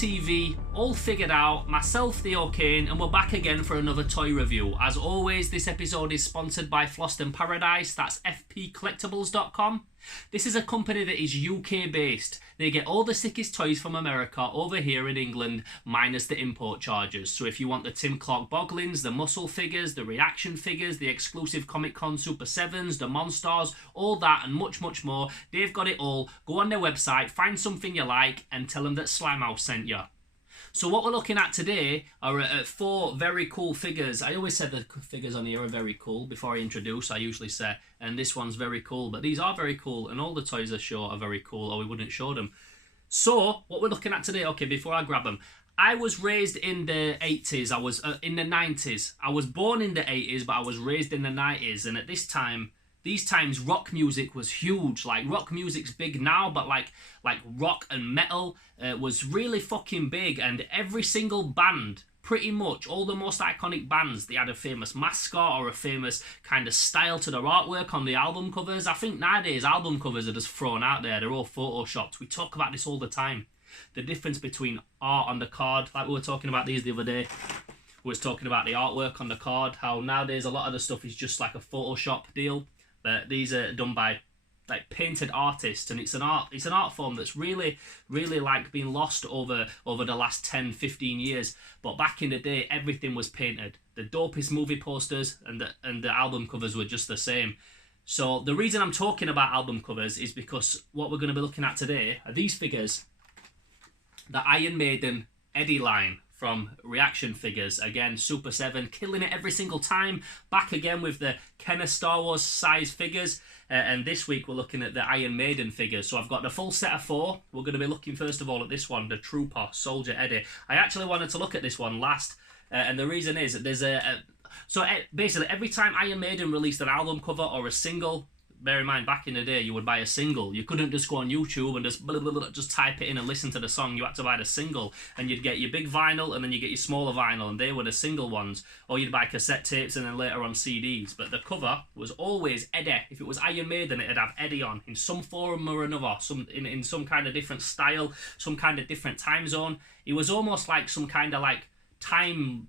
TV, all figured out, myself, Theo Kane, and we're back again for another toy review. As always, this episode is sponsored by Floston Paradise, that's fpcollectibles.com. This is a company that is UK based. They get all the sickest toys from America over here in England, minus the import charges. So if you want the Tim Clark Boglins, the muscle figures, the reaction figures, the exclusive Comic Con Super 7s, the Monstars, all that and much, much more, they've got it all. Go on their website, find something you like, and tell them that Slimehouse sent you. So what we're looking at today are four very cool figures. I always said the figures on here are very cool before I introduce. I usually say, and this one's very cool, but these are very cool, and all the toys I show are very cool, or we wouldn't show them. So what we're looking at today, okay, before I grab them, I was raised in the 80s. I was in the 90s. I was born in the 80s, but I was raised in the 90s, and at this time, these times rock music was huge. Like rock music's big now, but like rock and metal was really fucking big, and every single band, pretty much all the most iconic bands, they had a famous mascot or a famous kind of style to their artwork on the album covers. I think nowadays album covers are just thrown out there. They're all photoshopped. We talk about this all the time. The difference between art on the card, like we were talking about these the other day. We was talking about the artwork on the card, how nowadays a lot of the stuff is just like a Photoshop deal. But these are done by like painted artists, and it's an art form that's really like been lost over the last 10-15 years. But back in the day, everything was painted. The dopest movie posters and the album covers were just the same. So the reason I'm talking about album covers is because what we're going to be looking at today are these figures, the Iron Maiden Eddie line from Reaction Figures. Again, Super 7, killing it every single time. Back again with the Kenner Star Wars size figures. And this week we're looking at the Iron Maiden figures. So I've got the full set of four. We're going to be looking first of all at this one, the Trooper Soldier Eddie. I actually wanted to look at this one last. And the reason is that there's basically every time Iron Maiden released an album cover or a single, bear in mind, back in the day, you would buy a single. You couldn't just go on YouTube and just type it in and listen to the song. You had to buy the single, and you'd get your big vinyl, and then you get your smaller vinyl, and they were the single ones. Or you'd buy cassette tapes, and then later on CDs. But the cover was always Eddie. If it was Iron Maiden, it'd have Eddie on in some form or another, in some kind of different style, some kind of different time zone. He was almost like some kind of like time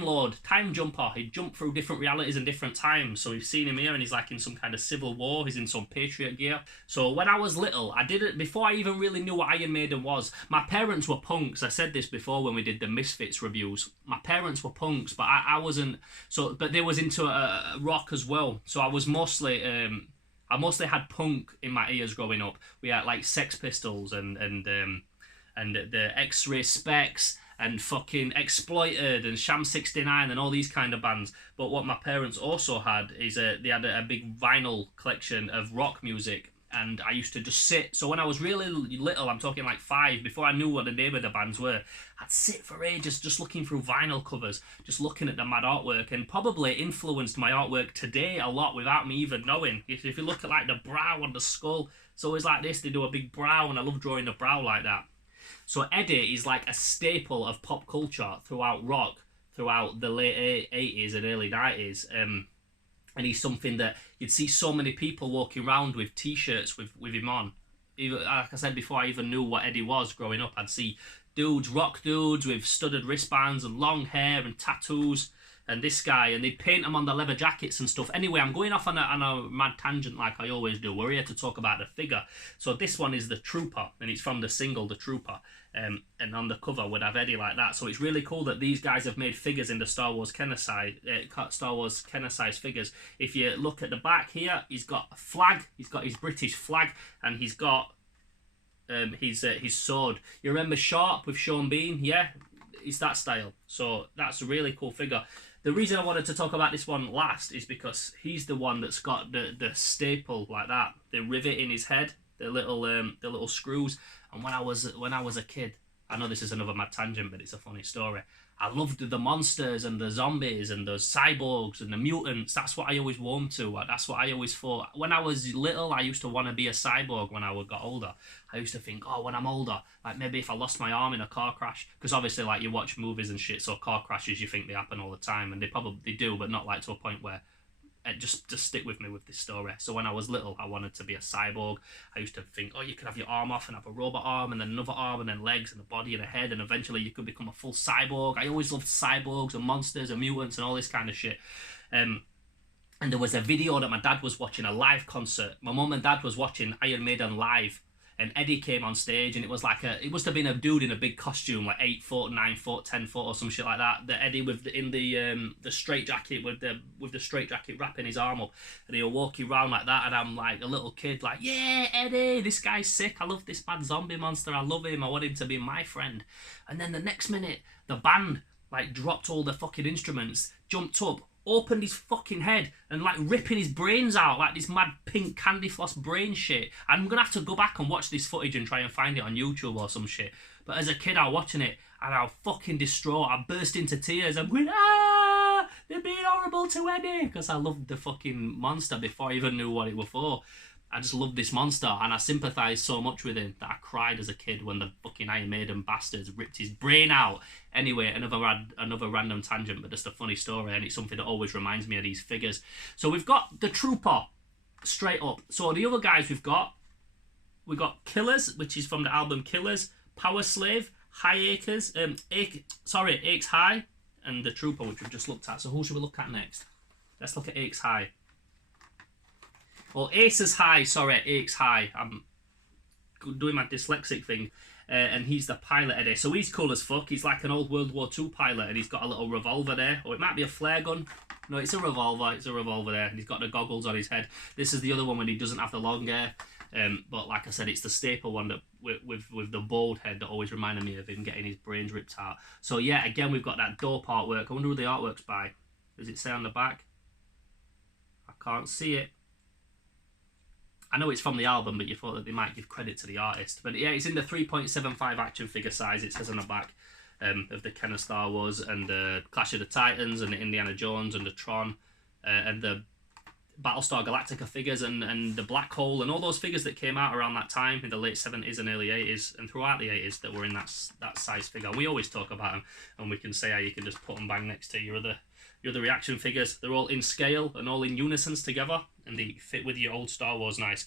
lord, time jumper. He'd jump through different realities and different times. So we've seen him here, and he's like in some kind of civil war. He's in some patriot gear. So when I was little, I didn't, before I even really knew what Iron Maiden was, my parents were punks. I said this before when we did the Misfits reviews. My parents were punks, but I wasn't. So, but they was into rock as well. So I was mostly I mostly had punk in my ears growing up. We had like Sex Pistols and the X-Ray Specs and fucking Exploited and Sham 69 and all these kind of bands. But what my parents also had is they had a big vinyl collection of rock music, and I used to just sit. So when I was really little, I'm talking like 5, before I knew what the name of the bands were, I'd sit for ages just looking through vinyl covers, just looking at the mad artwork, and probably influenced my artwork today a lot without me even knowing. If you look at like the brow on the skull, it's always like this. They do a big brow, and I love drawing the brow like that. So Eddie is like a staple of pop culture throughout rock, throughout the late 80s and early 90s. And he's something that you'd see so many people walking around with T-shirts with him on. Even, like I said before, I even knew what Eddie was growing up. I'd see dudes, rock dudes with studded wristbands and long hair and tattoos, and this guy, and they'd paint them on the leather jackets and stuff. Anyway, I'm going off on a mad tangent like I always do. We're here to talk about the figure. So this one is the Trooper, and it's from the single The Trooper. And on the cover would have Eddie like that. So it's really cool that these guys have made figures in the Star Wars Kenner size figures. If you look at the back here, he's got a flag. He's got his British flag, and he's got his sword. You remember Sharp with Sean Bean? Yeah, it's that style. So that's a really cool figure. The reason I wanted to talk about this one last is because he's the one that's got the staple like that, the rivet in his head, the little screws. And when I was a kid, I know this is another mad tangent, but it's a funny story. I loved the monsters and the zombies and the cyborgs and the mutants. That's what I always warmed to. That's what I always thought. When I was little, I used to want to be a cyborg when I got older. I used to think, oh, when I'm older, like maybe if I lost my arm in a car crash, because obviously like you watch movies and shit, so car crashes, you think they happen all the time, and they probably do, but not like to a point where just stick with me with this story. So when I was little, I wanted to be a cyborg. I used to think, oh, you could have your arm off and have a robot arm, and then another arm, and then legs, and a body, and a head, and eventually you could become a full cyborg. I always loved cyborgs and monsters and mutants and all this kind of shit. And there was a video that my dad was watching, a live concert. My mum and dad was watching Iron Maiden live, and Eddie came on stage, and it was like it must have been a dude in a big costume, like 8 foot, 9 foot, 10 foot, or some shit like that. The Eddie in the straight jacket with the straight jacket wrapping his arm up, and he'll walk around like that. And I'm like a little kid, like, yeah, Eddie, this guy's sick. I love this bad zombie monster. I love him. I want him to be my friend. And then the next minute, the band like dropped all the fucking instruments, jumped up, opened his fucking head and like ripping his brains out, like this mad pink candy floss brain shit. I'm gonna have to go back and watch this footage and try and find it on YouTube or some shit. But as a kid, I was watching it and I was fucking distraught. I burst into tears. I'm going, ah, they're being horrible to Eddie, because I loved the fucking monster before I even knew what it was for. I just loved this monster, and I sympathised so much with him that I cried as a kid when the fucking Iron Maiden bastards ripped his brain out. Anyway, another random tangent, but just a funny story, and it's something that always reminds me of these figures. So we've got the Trooper, straight up. So the other guys we've got Killers, which is from the album Killers, Powerslave, Aches High, and the Trooper, which we've just looked at. So who should we look at next? Let's look at Aches High. Or Aces High, sorry, Aches High. I'm doing my dyslexic thing. And he's the pilot, Eddie. So he's cool as fuck. He's like an old World War II pilot, and he's got a little revolver there. Or it might be a flare gun. No, it's a revolver. It's a revolver there. And he's got the goggles on his head. This is the other one when he doesn't have the long hair. But like I said, it's the staple one that with the bald head that always reminded me of him getting his brains ripped out. So yeah, again, we've got that dope artwork. I wonder who the artwork's by. Does it say on the back? I can't see it. I know it's from the album, but you thought that they might give credit to the artist. But yeah, it's in the 3.75 action figure size, it says on the back, of the Ken of Star Wars, and the Clash of the Titans, and the Indiana Jones, and the Tron, and the Battlestar Galactica figures, and the Black Hole, and all those figures that came out around that time, in the late 70s and early 80s, and throughout the 80s, that were in that size figure. And we always talk about them, and we can say how you can just put them bang next to your other reaction figures. They're all in scale and all in unison together, and they fit with your old Star Wars nice.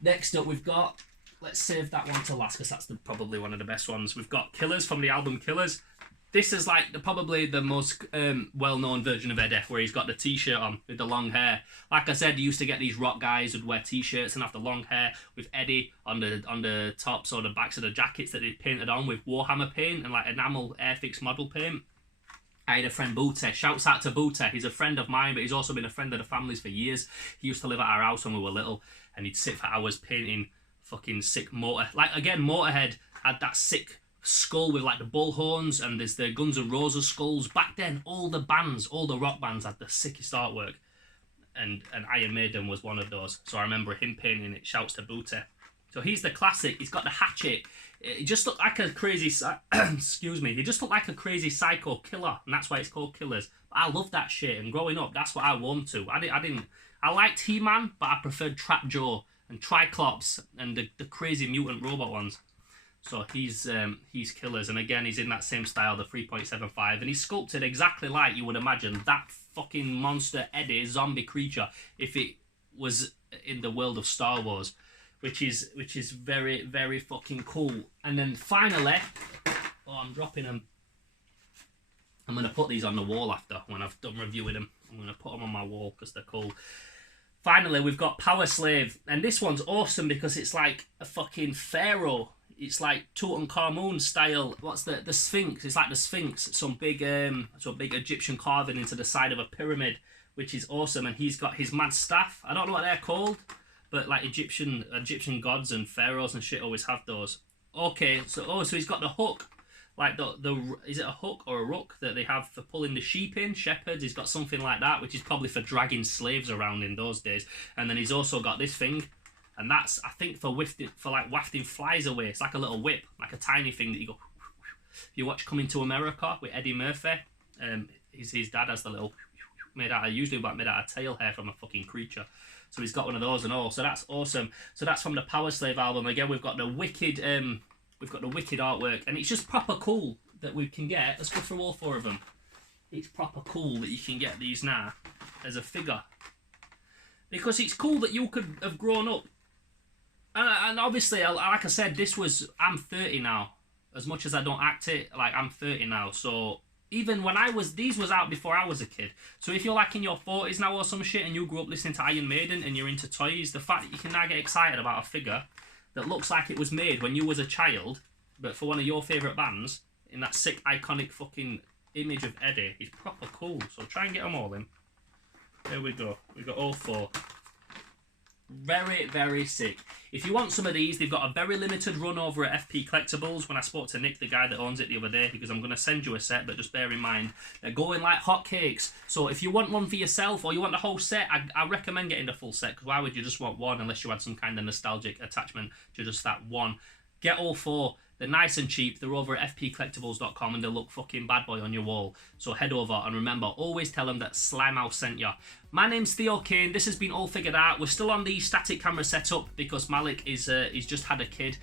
Next up, we've got, let's save that one to last because that's probably one of the best ones. We've got Killers from the album Killers. This is like probably the most well-known version of Eddie, where he's got the T-shirt on with the long hair. Like I said, you used to get these rock guys who'd wear T-shirts and have the long hair with Eddie on the tops or the backs of the jackets that they painted on with Warhammer paint and like enamel Airfix model paint. I had a friend, Booty. Shouts out to Booty. He's a friend of mine, but he's also been a friend of the family's for years. He used to live at our house when we were little, and he'd sit for hours painting fucking sick motor. Like, again, Motorhead had that sick skull with, like, the bull horns, and there's the Guns N' Roses skulls. Back then, all the rock bands had the sickest artwork, and Iron Maiden was one of those. So I remember him painting it. Shouts to Booty. So he's the classic. He's got the hatchet. He just looked like a crazy, excuse me, he just looked like a crazy psycho killer, and that's why it's called Killers. But I love that shit, and growing up, that's what I wanted to. I liked He-Man, but I preferred Trap Joe and Triclops and the crazy mutant robot ones. So he's Killers, and again, he's in that same style, the 3.75, and he's sculpted exactly like you would imagine that fucking monster Eddie zombie creature if it was in the world of Star Wars. Which is very, very fucking cool. And then finally, I'm dropping them. I'm going to put these on the wall after, when I've done reviewing them. I'm going to put them on my wall because they're cool. Finally, we've got Powerslave. And this one's awesome because it's like a fucking pharaoh. It's like Tutankhamun style. What's the Sphinx? It's like the Sphinx. Some big Egyptian carving into the side of a pyramid, which is awesome. And he's got his mad staff. I don't know what they're called. But like Egyptian gods and pharaohs and shit always have those. Okay, so he's got the hook, like the is it a hook or a rook that they have for pulling the sheep in? Shepherds. He's got something like that, which is probably for dragging slaves around in those days. And then he's also got this thing, and that's I think for wafting flies away. It's like a little whip, like a tiny thing that you go. If you watch Coming to America with Eddie Murphy, his dad has the little made out of tail hair from a fucking creature. So he's got one of those and all. So that's awesome. So that's from the Powerslave album. Again, we've got the wicked artwork, and it's just proper cool that we can get. Let's go through all four of them. It's proper cool that you can get these now. as a figure. Because it's cool that you could have grown up. And obviously, like I said, I'm 30 now. As much as I don't act it, like, I'm 30 now. So even when these was out before I was a kid. So if you're like in your 40s now or some shit and you grew up listening to Iron Maiden and you're into toys, the fact that you can now get excited about a figure that looks like it was made when you was a child, but for one of your favourite bands, in that sick, iconic fucking image of Eddie, is proper cool. So try and get them all in. There we go. We got all 4. Very, very sick. If you want some of these, they've got a very limited run over at FP Collectibles. When I spoke to Nick, the guy that owns it, the other day, because I'm going to send you a set, but just bear in mind, they're going like hotcakes. So if you want one for yourself or you want the whole set, I recommend getting the full set, because why would you just want one unless you had some kind of nostalgic attachment to just that one? Get all 4. They're nice and cheap. They're over at fpcollectibles.com and they look fucking bad boy on your wall. So head over and remember, always tell them that Slimehouse sent you. My name's Theo Kane. This has been all figured out. We're still on the static camera setup because Malik he's just had a kid,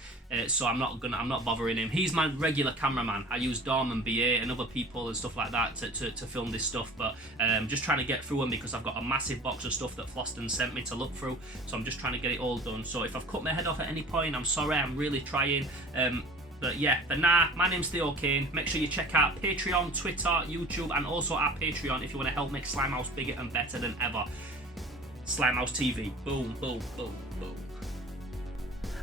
so I'm not bothering him. He's my regular cameraman. I use Dom and BA and other people and stuff like that to film this stuff, but just trying to get through them because I've got a massive box of stuff that Floston sent me to look through. So I'm just trying to get it all done. So if I've cut my head off at any point, I'm sorry. I'm really trying. But yeah, for now, my name's Theo Kane. Make sure you check out Patreon, Twitter, YouTube, and also our Patreon if you want to help make Slimehouse bigger and better than ever. Slimehouse TV. Boom, boom, boom, boom.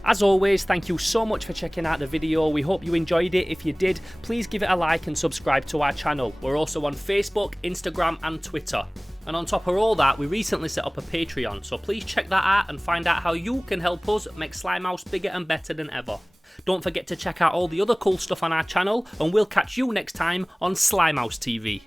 As always, thank you so much for checking out the video. We hope you enjoyed it. If you did, please give it a like and subscribe to our channel. We're also on Facebook, Instagram, and Twitter. And on top of all that, we recently set up a Patreon, so please check that out and find out how you can help us make Slimehouse bigger and better than ever. Don't forget to check out all the other cool stuff on our channel, and we'll catch you next time on Slimehouse TV.